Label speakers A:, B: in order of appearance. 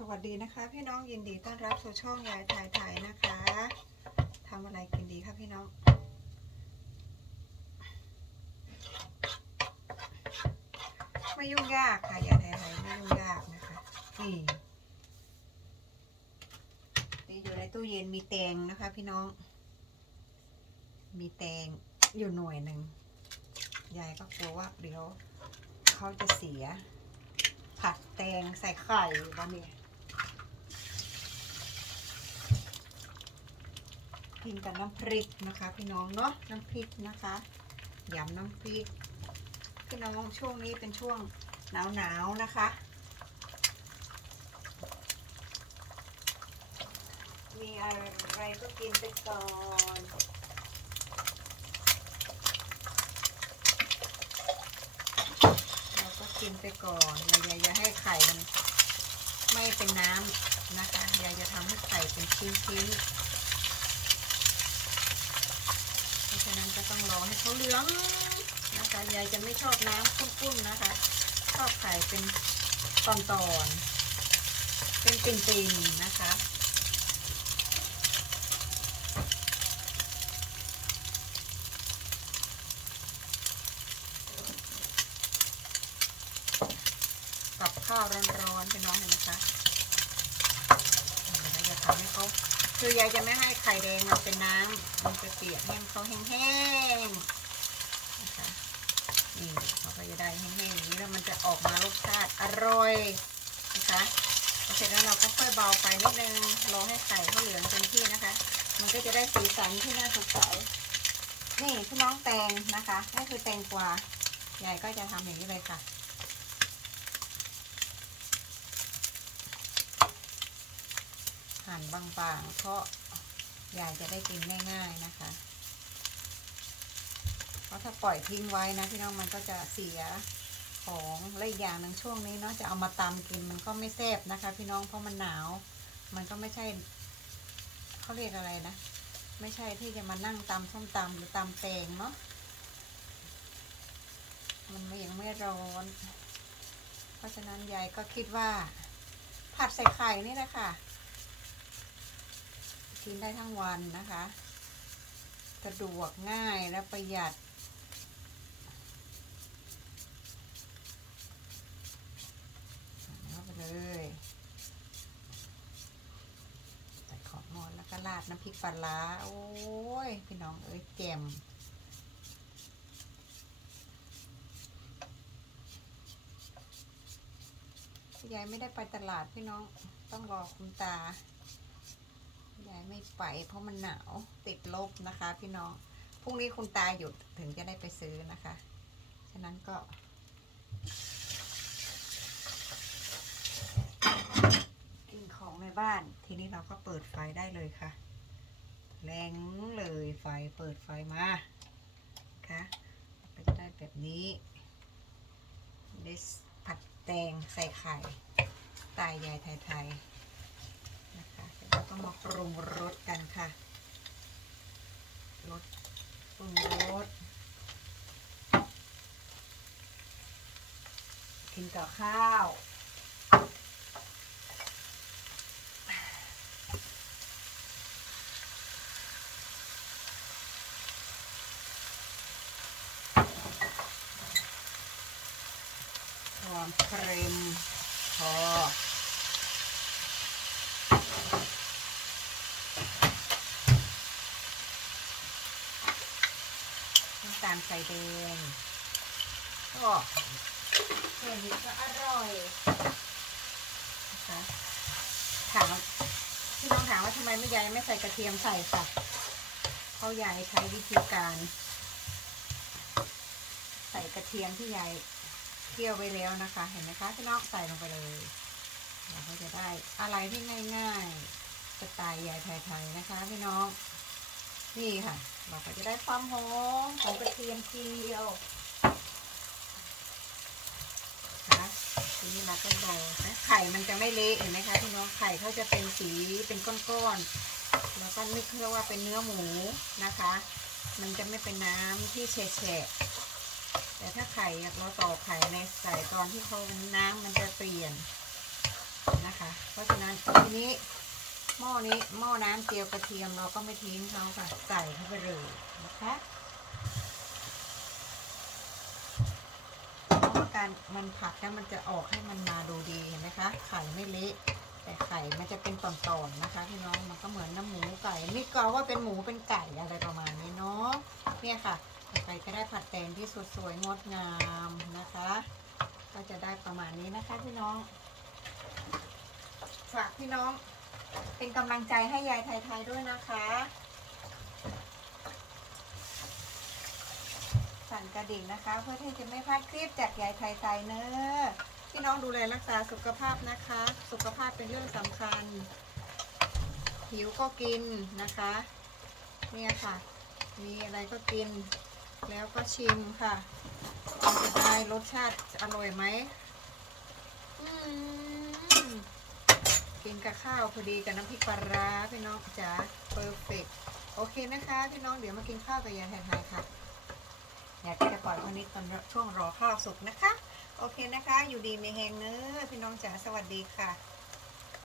A: สวัสดีนะคะ พี่น้องยินดีต้อนรับสู่ช่องยายถ่ายถ่ายนะคะทำอะไรกินดีคะพี่น้อง ไม่ยุ่งยากค่ะยายถ่ายถ่ายไม่ยุ่งยากนะคะนี่นี่อยู่ในตู้เย็นมีแตงนะคะ พี่น้อง มีแตงอยู่หน่วยหนึ่งยายก็กลัวว่าเดี๋ยวเขาจะเสีย ผัดแตงใส่ไข่บ้านี่ กินกับน้ำพริกนะคะ พี่น้องเนาะน้ำพริกนะคะยำน้ำพริกพี่น้องช่วงนี้เป็นช่วงหนาวหนาวๆนะคะ มีอะไรก็กินไปก่อนเราก็กินไปก่อนเราอย่าอย่าให้ไข่มันไม่เป็นน้ำนะคะ อย่าอย่าทำให้ไข่เป็นชิ้นๆเพราะฉะ นั้นก็ต้องรอให้เขาเหลืองนะคะยายจะไม่ชอบน้ำข้นๆนะคะ ชอบไข่เป็นตอนๆเป็นปิ่นๆนะคะกับข้าวร้อนๆพี่น้องเห็นไหมคะเดี๋ยวเราจะ ทำให้เขาคือยายจะไม่ให้ไข่แดงมันเป็นน้ำมันจะเปียกให้เขาแห้งๆนะคะนี่เขาก็จะได้แห้งๆอย่างนี้แล้วมันจะออกมารสชาติอร่อยนะคะเสร็จแล้วเราก็ค่อยเบาไปนิดนึงรอให้ไข่เขาเหลืองเต็มที่นะคะ มันก็จะได้สีสันที่น่าสดใสนี่พี่น้องแตงนะคะนี่คือแตงกวายายก็จะทำอย่างนี้เลยค่ะ หั่นบางๆ เพราะยายจะได้กินง่ายๆนะคะ เพราะถ้าปล่อยทิ้งไว้นะพี่น้องมันก็จะเสียของและอีกอย่างหนึ่งช่วงนี้เนาะจะเอามาตำกินมันก็ไม่แซ่บนะคะ พี่น้องเพราะมันหนาว มันก็ไม่ใช่เขาเรียกอะไรนะ ไม่ใช่ที่จะมานั่งตำส้มตำหรือตำแตงเนาะมันยังไม่ร้อน เพราะฉะนั้นยายก็คิดว่าผัดใส่ไข่นี่แหละค่ะ กินได้ทั้งวันนะคะ สะดวกง่ายและประหยัด เข้าไปเลยใส่ของนอนแล้วก็ราดน้ำพริกปลาร้าโอ้ย พี่น้องเอ้ยแจ่มยายไม่ได้ไปตลาดพี่น้อง ต้องรอคุณตา ไม่ไปเพราะมันหนาวติดลบนะคะ พี่น้องพรุ่งนี้คุณตาหยุดถึงจะได้ไปซื้อนะคะ ฉะนั้นก็กินของในบ้าน ทีนี้เราก็เปิดไฟได้เลยค่ะ แรงเลยไฟเปิดไฟมานะคะก็จะได้แบบนี้เดสผัดแตงใส่ไข่ ตายยายไทยๆ นะคะเสร็จแล้วก็มา ปรุงรสกันค่ะรสปรุงรสกินกับข้าวความเค็มพอ น้ำตาลใส่แดงก็แค่นี้ก็อร่อยนะคะถามพี่น้องถามว่าทำไมไม่ยายไม่ใส่กระเทียมใส่ค่ะเพราะยายใช้วิธีการ ใส่กระเทียมที่ยายเคี่ยวไว้แล้วนะคะ เห็นไหมคะพี่น้องใส่ลงไปเลยเราก็จะได้อะไรที่ง่าย ๆสไตล์ยายไทยๆนะคะพี่น้อง นี่ค่ะเราก็จะได้ความหอมของกระเทียมเจียวนะทีนี้เราก็โรยนะไข่มันจะไม่เละเห็นไหมคะพี่น้องไข่เขาจะเป็นสีเป็นก้อนๆแล้วก็นึกเรียกว่าเป็นเนื้อหมูนะคะ มันจะไม่เป็นน้ำที่แฉะแต่ถ้าไข่เราต่อกไข่ในใส่ตอนที่เขาน้ำมันจะเปลี่ยนนะคะ เพราะฉะนั้นทีนี้ หม้อนี้หม้อน้ำเจียวกระเทียมเราก็ไม่ทิ้งเขาค่ะใส่เข้าไปเลยนะคะเพราะการมันผัดแล้วมันจะออกให้มันมาดูดีเห็นไหมคะ ไข่ไม่เละแต่ไข่มันจะเป็นตอนๆนะคะพี่น้องมันก็เหมือนน้ำหมูไก่นี่ก็ว่าเป็นหมูเป็นไก่อะไรประมาณนี้เนาะเนี่ยค่ะใครก็ได้ผัดแตงที่สวยๆงดงามนะคะ ก็จะได้ประมาณนี้นะคะพี่น้องฝากพี่น้อง เป็นกำลังใจให้ยายไทยๆด้วยนะคะ สั่นกระดิ่งนะคะ เพื่อที่จะไม่พลาดคลิปจากยายไทยๆเนอะพี่น้องดูแลรักษาสุขภาพนะคะ สุขภาพเป็นเรื่องสำคัญ หิวก็กินนะคะ เนี่ยค่ะ มีอะไรก็กิน แล้วก็ชิมค่ะว่าจะได้รสชาติอร่อยไหมอืม กินกับข้าวพอดีกับน้ำพริกปลาร้าพี่น้องจ๋าเพอร์เฟกโอเคนะคะ พี่น้องเดี๋ยวมากินข้าวกับยายไทยๆค่ะอยากจะปล่อยคนนี้ตอนช่วงรอข้าวสุกนะคะ โอเคนะคะ อยู่ดีมีแหงเนื้อพี่น้องจ๋าสวัสดีค่ะ